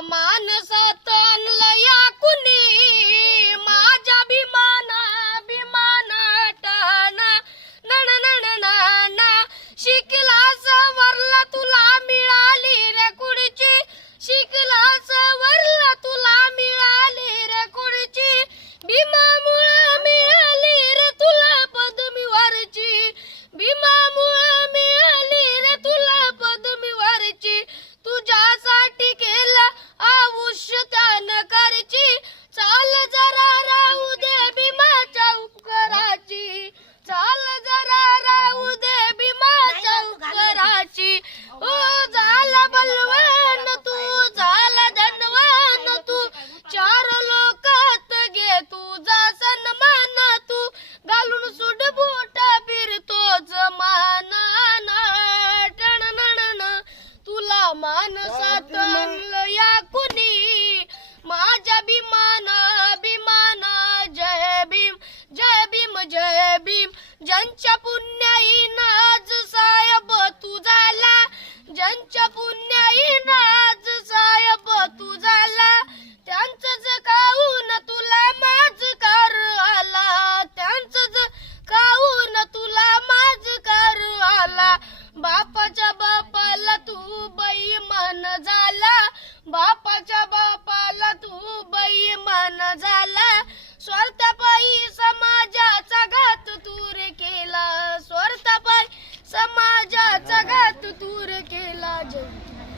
मानसात आणलं माणसात आणलं या कुणी माझ्या भीमान अभिमान. जय भीम जय भीम जय भीम. ज्यांच्या पुण्याई नाज साहेब तू झाला. ज्यांच्या पुण्याई नाज साहेब तू झाला. त्यांचंच काहून तुला माझ कर आला? त्यांचंच काहून तुला माझ कर आला? बाप Suelta